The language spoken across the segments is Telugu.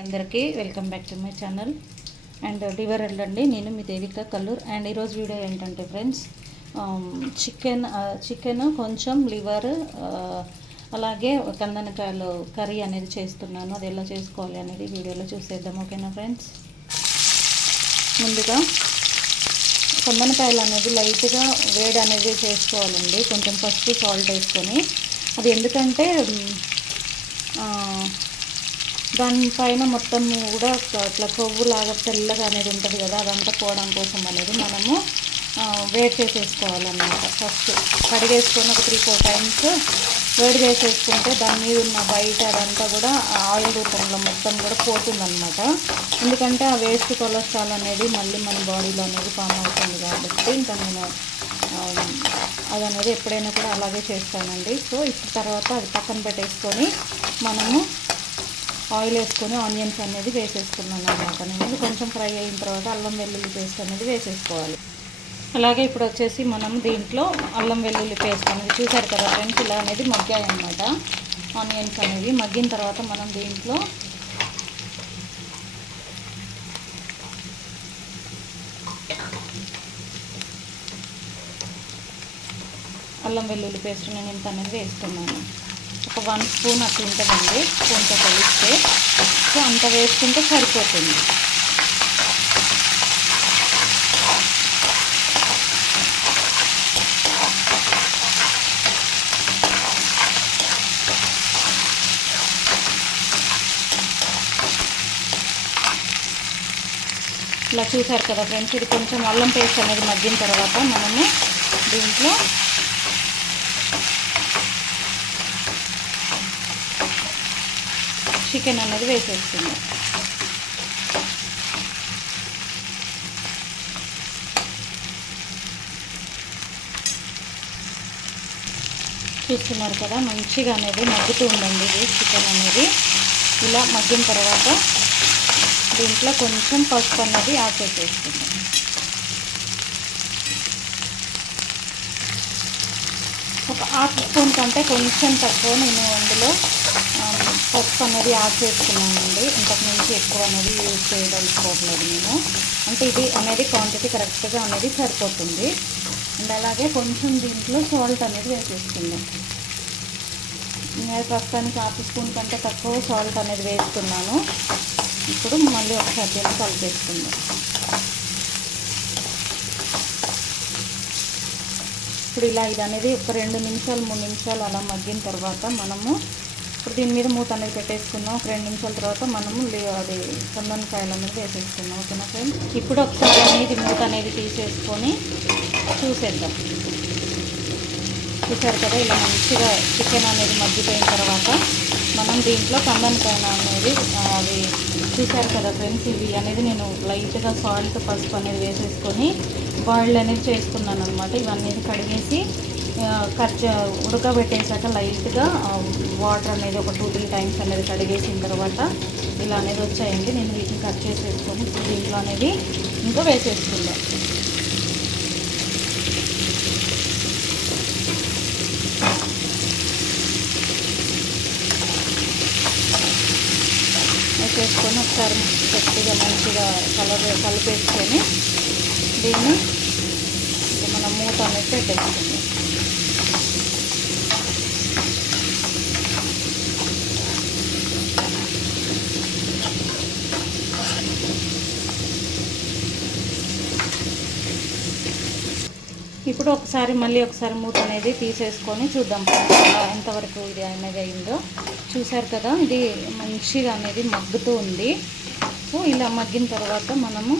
అందరికీ welcome back to my channel and liver అండి. నేను మీ దేవిక కల్లూర్. అండ్ ఈరోజు వీడియో ఏంటంటే ఫ్రెండ్స్, చికెన్ కొంచెం లివర్ అలాగే కందనకాయలు కర్రీ అనేది చేస్తున్నాను. అది ఎలా చేసుకోవాలి అనేది వీడియోలో చూసేద్దాం. ఓకేనా ఫ్రెండ్స్? ముందుగా కందనకాయలు అనేది లైట్గా వేడి అనేది చేసుకోవాలండి. కొంచెం పసుపు సాల్ట్ వేసుకొని, అది ఎందుకంటే దానిపైన మొత్తం కూడా అట్లా కొవ్వులాగా తెల్లగా అనేది ఉంటుంది కదా, అదంతా పోవడం కోసం అనేది మనము వేడి చేసేసుకోవాలన్నమాట. ఫస్ట్ కడిగేసుకొని ఒక 3-4 టైమ్స్ వేడి చేసేసుకుంటే దాని మీద ఉన్న బయట అదంతా కూడా ఆయిల్ రూపంలో మొత్తం కూడా పోతుందన్నమాట. ఎందుకంటే ఆ వేస్ట్ కొలెస్ట్రాల్ అనేది మళ్ళీ మన బాడీలో అనేది ఫామ్ అవుతుంది కాబట్టి ఇంకా నేను అది అనేది ఎప్పుడైనా కూడా అలాగే చేస్తానండి. సో ఇప్పుడు తర్వాత అది పక్కన పెట్టేసుకొని మనము ఆయిల్ వేసుకొని ఆనియన్స్ అనేది వేసేసుకున్నాను అన్నమాట. నేను కొంచెం ఫ్రై అయిన తర్వాత అల్లం వెల్లుల్లి పేస్ట్ అనేది వేసేసుకోవాలి. అలాగే ఇప్పుడు వచ్చేసి మనం దీంట్లో అల్లం వెల్లుల్లి పేస్ట్ అనేది చూసారు కదా ఫ్రెండ్స్, ఇలా అనేది మగ్గాయి అన్నమాట. ఆనియన్స్ అనేవి మగ్గిన తర్వాత మనం దీంట్లో అల్లం వెల్లుల్లి పేస్ట్ నేను ఇంత అనేది వేస్తున్నాను. ఒక 1 స్పూన్ అట్లా ఉంటుందండి, స్పూన్తో కలిస్తే. సో అంత వేసుకుంటే సరిపోతుంది. ఇలా చూసారు కదా ఫ్రెండ్స్, ఇది కొంచెం అల్లం పేస్ట్ అనేది మగ్గిన తర్వాత మనము దీంట్లో చికెన్ అనేది వేసేస్తున్నాం. చూస్తున్నారు కదా, మంచిగా అనేది మగ్గుతూ ఉండండి ఇది చికెన్ అనేది. ఇలా మగ్గిన తర్వాత దీంట్లో కొంచెం పసుపు అనేది యాడ్ చేసేస్తున్నాం. ఒక 1/2 స్పూన్ కంటే కొంచెం తక్కువ నేను అందులో పసుపు అనేది యాడ్ చేసుకున్నానండి. ఇంతకు మించి ఎక్కువ అనేది యూజ్ చేయదలుచుకోవట్లేదు నేను. అంటే ఇది అనేది క్వాంటిటీ కరెక్ట్గా అనేది సరిపోతుంది. అండ్ అలాగే కొంచెం దీంట్లో సాల్ట్ అనేది వేసేసుకుందాం. నేను ప్రస్తుతానికి 1/2 స్పూన్ కంటే తక్కువ సాల్ట్ అనేది వేసుకున్నాను. ఇప్పుడు మళ్ళీ ఒకసారి దీన్ని కలిపేసుకుందాం. ఇప్పుడు ఇలా ఇది అనేది ఒక 2 నిమిషాలు 3 నిమిషాలు అలా మగ్గిన తర్వాత మనము ఇప్పుడు దీని మీద మూత అనేది పెట్టేసుకుందాం. ఒక 2 నిమిషాల తర్వాత మనము అది కందనకాయలు అనేది వేసేసుకుందాం. ఓకేనా ఫ్రెండ్స్? ఇప్పుడు ఒకసారి అనేది మూత అనేది తీసేసుకొని చూసేద్దాం. చూసారు కదా, ఇలా మంచిగా చికెన్ అనేది మగ్గిపోయిన తర్వాత మనం దీంట్లో కందనకాయలు అనేది అది చూసారు కదా ఫ్రెండ్స్, ఇవి అనేది నేను లైట్గా సాల్ట్ పసుపు అనేది వేసేసుకొని బాయిల్డ్ అనేది చేసుకున్నాను అనమాట. ఇవన్నీ కడిగేసి ఉడకబెట్టేసాక లైట్గా వాటర్ అనేది ఒక 2-3 టైమ్స్ అనేది కడిగేసిన తర్వాత ఇలా అనేది వచ్చాయండి. నేను వీటిని కట్ చేసేసుకొని దీంట్లో అనేది ఇంకా వేసేసుకుందాం. వేసేసుకొని ఒకసారి గట్టిగా మంచిగా కలిపేసుకొని దీన్ని మనం మూత అనేది పెట్టేసుకుందాం. ఇప్పుడు మళ్ళీ ఒకసారి మూత అనేది తీసేసుకొని చూద్దాం ఎంతవరకు ఇది అనేది అయిందో. చూసారు కదా, ఇది మంచిగా అనేది మగ్గుతూ ఉంది. సో ఇలా మగ్గిన తర్వాత మనము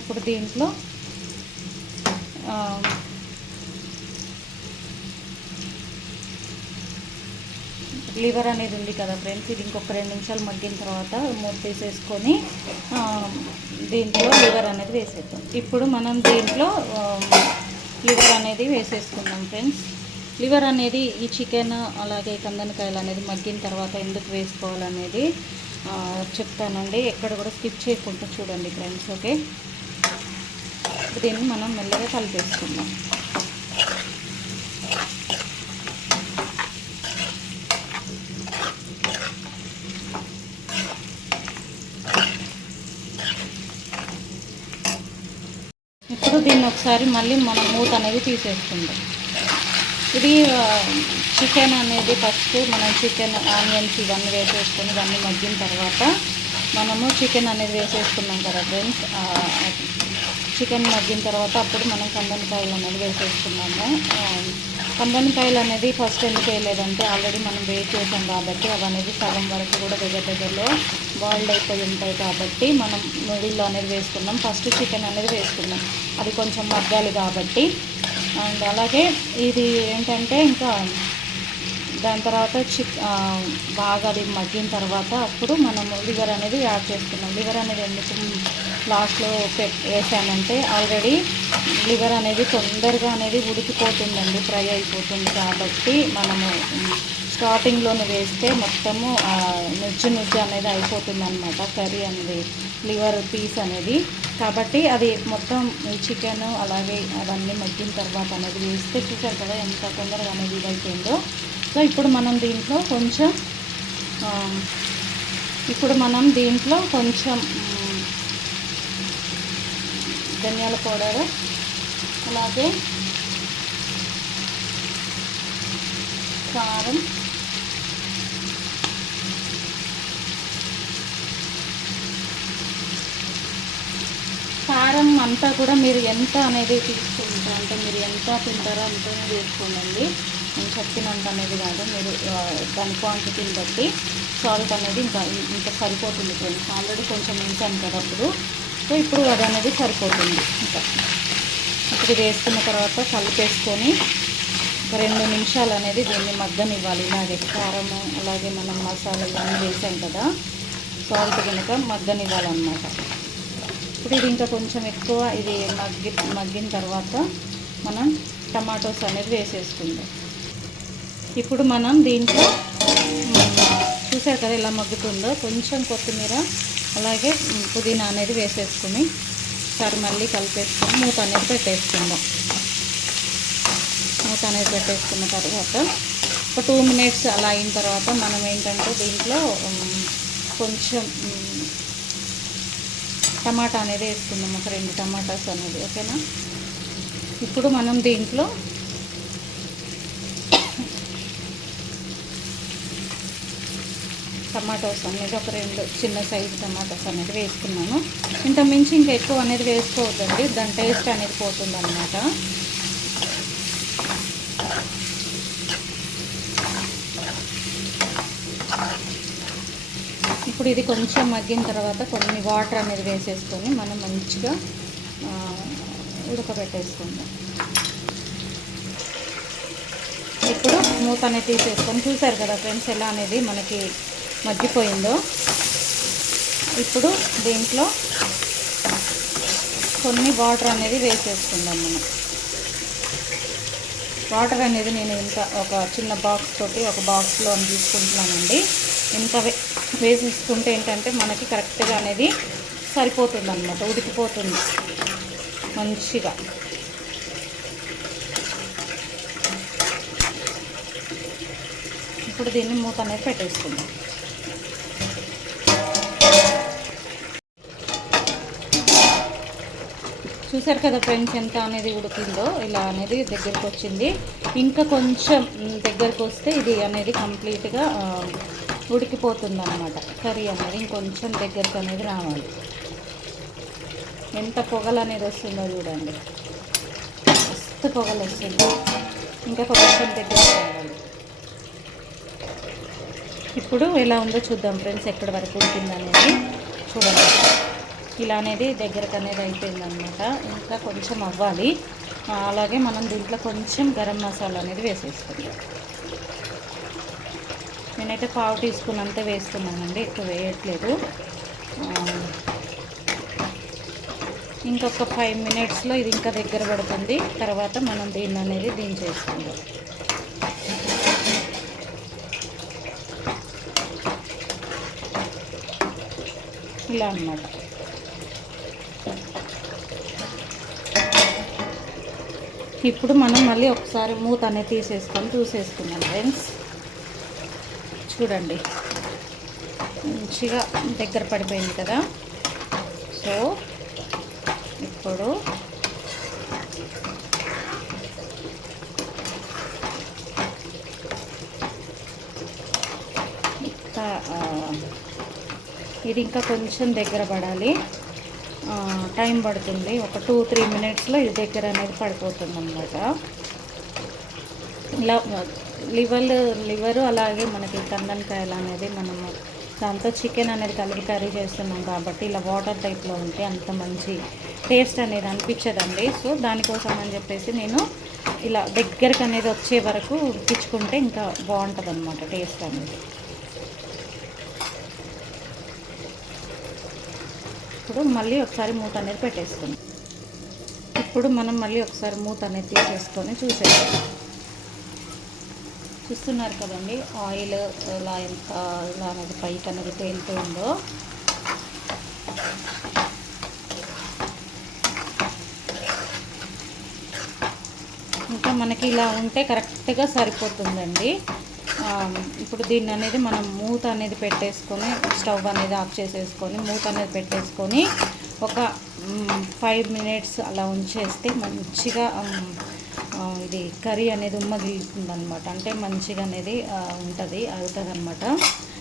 ఇప్పుడు దీంట్లో లివర్ అనేది ఉంది కదా ఫ్రెండ్స్, ఇది ఇంకొక 2 నిమిషాలు మగ్గిన తర్వాత మూత తీసేసుకొని దీంట్లో లివర్ అనేది వేసేద్దాం. ఇప్పుడు మనం దీంట్లో లివర్ అనేది వేసేసుకుందాం ఫ్రెండ్స్. లివర్ అనేది ఈ చికెన్ అలాగే కందనకాయలు అనేది మగ్గిన తర్వాత ఎందుకు వేసుకోవాలనేది చెప్తానండి. ఎక్కడ కూడా స్కిప్ చేయకుండా చూడండి ఫ్రెండ్స్. ఓకే, దీన్ని మనం మెల్లగా కలిపేసుకుందాం. దీన్ని ఒకసారి మళ్ళీ మనం మూత అనేది తీసేసుకుందాం. ఇది చికెన్ అనేది ఫస్ట్ మనం చికెన్ ఆనియన్స్ ఇవన్నీ వేసేసుకొని ఇవన్నీ మగ్గిన తర్వాత మనము చికెన్ అనేది వేసేసుకున్నాం కదా ఫ్రెండ్స్. చికెన్ మగ్గిన తర్వాత అప్పుడు మనం కందనకాయలు అనేది వేసేసుకున్నాము. కందనకాయలు అనేది ఫస్ట్ ఎందుకు వేయలేదంటే ఆల్రెడీ మనం వేట్ చేసాం కాబట్టి అవి అనేది సగం వరకు కూడా దగ్గరలో బాయిల్డ్ అయిపోయి ఉంటాయి కాబట్టి మనం మిడిల్లో అనేది వేసుకున్నాం. ఫస్ట్ చికెన్ అనేది వేసుకున్నాం, అది కొంచెం మగ్గాలి కాబట్టి. అండ్ అలాగే ఇది ఏంటంటే ఇంకా దాని తర్వాత బాగా అది మగ్గిన తర్వాత అప్పుడు మనము లివర్ అనేది యాడ్ చేసుకున్నాం. లివర్ అనేది ఎందుకు లాస్ట్లో వేసానంటే ఆల్రెడీ లివర్ అనేది తొందరగా అనేది ఉడికిపోతుందండి, ఫ్రై అయిపోతుంది కాబట్టి మనము స్టార్టింగ్లోనే వేస్తే మొత్తము నుజ్జు అనేది అయిపోతుంది అనమాట కర్రీ అనేది, లివర్ పీస్ అనేది. కాబట్టి అది మొత్తం చికెన్ అలాగే అవన్నీ మగ్గిన తర్వాత అనేది వేస్తే చూసారు కదా ఎంత తొందరగా అనేది ఇదైపోయిందో. సో ఇప్పుడు మనం దీంట్లో కొంచెం ధనియాల పౌడర్ అలాగే కారం, కారం అంతా కూడా మీరు ఎంత అనేది తీసుకుంటారు అంటే మీరు ఎంత తింటారో అంతనే వేసుకోండి. నేను చెప్పినంత అనేది కాదు, మీరు దాని క్వాంటిటీని బట్టి సాల్ట్ అనేది ఇంకా సరిపోతుంది ఫ్రెండ్స్. ఆల్రెడీ కొంచెం వేసాను కదా అప్పుడు, సో ఇప్పుడు అది అనేది సరిపోతుంది. ఇప్పుడు ఇది వేసుకున్న తర్వాత కలిపేసుకొని ఒక 2 నిమిషాలు అనేది దీన్ని మగ్గనివ్వాలి. ఇలాగే కారము అలాగే మనం మసాలాలు అన్నీ వేసాం కదా, సాల్ట్ కనుక మగ్గనివ్వాలన్నమాట. ఇప్పుడు ఇది ఇంకా కొంచెం ఎక్కువ ఇది మగ్గిన తర్వాత మనం టమాటోస్ అనేది వేసేసుకుందాం. ఇప్పుడు మనం దీంట్లో చూసారు కదా ఎలా మగ్గుతుందో, కొంచెం కొత్తిమీర అలాగే పుదీనా అనేది వేసేసుకుని ఒకసారి మళ్ళీ కలిపేసుకొని మూత అనేది పెట్టేసుకుందాం. మూత అనేది పెట్టేసుకున్న తర్వాత ఒక 2 మినిట్స్ అలా అయిన తర్వాత మనం ఏంటంటే దీంట్లో కొంచెం టమాటా అనేది వేసుకుందాం, ఒక 2 టమాటాస్ అనేది. ఓకేనా? ఇప్పుడు మనం దీంట్లో టమాటోస్ అనేది ఒక 2 చిన్న సైజు టమాటోస్ అనేది వేసుకున్నాను. ఇంత మించి ఇంకా ఎక్కువ అనేది వేసుకోవద్దండి, దాని టేస్ట్ అనేది పోతుంది అన్నమాట. ఇప్పుడు ఇది కొంచెం మగ్గిన తర్వాత కొన్ని వాటర్ అనేది వేసేసుకొని మనం మంచిగా ఉడకబెట్టేసుకుందాం. ఇప్పుడు మూత అనేది తీసేసుకొని చూసారు కదా ఫ్రెండ్స్ ఎలా అనేది మనకి మగ్గిపోయిందో. ఇప్పుడు దీంట్లో కొన్ని వాటర్ అనేది వేసేసుకుందాం మనం. వాటర్ అనేది నేను ఇంత ఒక చిన్న బాక్స్ తోటి ఒక బాక్స్లో తీసుకుంటున్నానండి. ఇంత వేసేసుకుంటే ఏంటంటే మనకి కరెక్ట్గా అనేది సరిపోతుంది అన్నమాట, ఉడికిపోతుంది మంచిగా. ఇప్పుడు దీన్ని మూత అనేది పెట్టేసుకుందాం. చూసారు కదా ఫ్రెండ్స్ ఎంత అనేది ఉడికిందో, ఇలా అనేది దగ్గరకు వచ్చింది. ఇంకా కొంచెం దగ్గరకు వస్తే ఇది అనేది కంప్లీట్గా ఉడికిపోతుంది అన్నమాట కర్రీ అనేది. ఇంకొంచెం దగ్గరకు అనేది రావాలి. ఎంత పొగలు అనేది వస్తుందో చూడండి, మస్తు పొగలు వస్తుంది. ఇంకా కొంచెం దగ్గర రావాలి. ఇప్పుడు ఎలా ఉందో చూద్దాం ఫ్రెండ్స్, ఎక్కడి వరకు ఉడికింది అనేది చూడండి. ఇలా అనేది దగ్గరకు అనేది అయిపోయిందనమాట. ఇంకా కొంచెం అవ్వాలి. అలాగే మనం దీంట్లో కొంచెం గరం మసాలా అనేది వేసేసుకుందాం. నేనైతే 1/2 టీ స్పూన్ అంతా వేస్తున్నానండి, ఎక్కువ వేయట్లేదు. ఇంకొక 5 మినిట్స్లో ఇది ఇంకా దగ్గర పడుతుంది. తర్వాత మనం దీన్ని అనేది దించేసుకుందాం. ఇలా అన్నమాట. ఇప్పుడు మనం మళ్ళీ ఒకసారి మూత అనేది తీసేసుకొని చూసేసుకున్నాం ఫ్రెండ్స్. చూడండి మంచిగా దగ్గర పడిపోయింది కదా. సో ఇప్పుడు ఇది ఇంకా కొంచెం దగ్గర పడాలి, టైం పడుతుంది. ఒక 2-3 మినిట్స్లో ఇది దగ్గర అనేది పడిపోతుంది అన్నమాట. ఇలా లివరు అలాగే మనకి కందనకాయలు అనేది మనము దాంతో చికెన్ అనేది కలిపి కర్రీ చేస్తున్నాం కాబట్టి ఇలా వాటర్ టైప్లో ఉంటే అంత మంచి టేస్ట్ అనేది అనిపించదండి. సో దానికోసం అని చెప్పేసి నేను ఇలా దగ్గరికి అనేది వచ్చే వరకు ఉడికించుకుంటే ఇంకా బాగుంటుంది అన్నమాట టేస్ట్ అనేది. ఇప్పుడు మళ్ళీ ఒకసారి మూత అనేది పెట్టేసుకుందాం. ఇప్పుడు మనం మళ్ళీ ఒకసారి మూత అనేది తీసేసుకొని చూస్తున్నారు కదండి ఆయిల్ ఇలా ఇలా అనేది పైకి అనేది తేలుతుందో. ఇంకా మనకి ఇలా ఉంటే కరెక్ట్గా సరిపోతుందండి. ఇప్పుడు దీన్ని అనేది మనం మూత అనేది పెట్టేసుకొని స్టవ్ అనేది ఆఫ్ చేసేసుకొని మూత అనేది పెట్టేసుకొని ఒక 5 మినిట్స్ అలా ఉంచేస్తే మంచిగా ఇది కర్రీ అనేది ఉమ్మగిలుతుంది అనమాట. అంటే మంచిగా అనేది అవుతుంది అనమాట.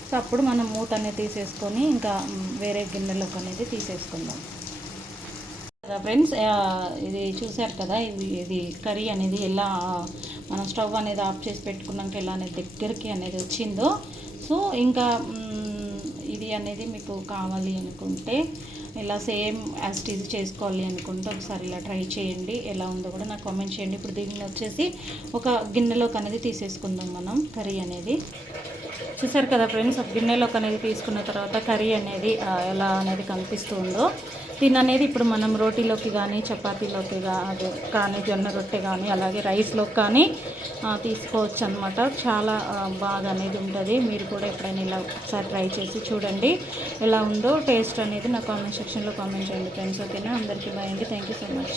సో అప్పుడు మనం మూత అనేది తీసేసుకొని ఇంకా వేరే గిన్నెలోకి అనేది తీసేసుకుందాం. ఫ్రెండ్స్, ఇది చూసారు కదా, ఇది కర్రీ అనేది ఎలా మనం స్టవ్ అనేది ఆఫ్ చేసి పెట్టుకున్నాక ఎలా అనేది దగ్గరికి అనేది వచ్చిందో. సో ఇంకా ఇది అనేది మీకు కావాలి అనుకుంటే ఇలా సేమ్ యాజ్ ఇట్ ఈజ్ చేసుకోవాలి అనుకుంటే ఒకసారి ఇలా ట్రై చేయండి. ఎలా ఉందో కూడా నాకు కామెంట్ చేయండి. ఇప్పుడు దీన్ని వచ్చేసి ఒక గిన్నెలోకి అనేది తీసేసుకుందాం మనం కర్రీ అనేది. చూసారు కదా ఫ్రెండ్స్, ఒక గిన్నెలోకి అనేది తీసుకున్న తర్వాత కర్రీ అనేది ఎలా అనేది కనిపిస్తుందో. దీన్ని అనేది ఇప్పుడు మనం రోటీలోకి కానీ చపాతీలోకి కానీ జొన్న రొట్టె కానీ అలాగే రైస్లోకి కానీ తీసుకోవచ్చు అనమాట. చాలా బాగా అనేది ఉంటుంది. మీరు కూడా ఎప్పుడైనా ఇలా ఒకసారి ట్రై చేసి చూడండి ఎలా ఉందో. టేస్ట్ అనేది నా కామెంట్ సెక్షన్లో కామెంట్ చేయండి ఫ్రెండ్స్. ఓకేనా, అందరికీ బాయ్ అండి. Thank you so much.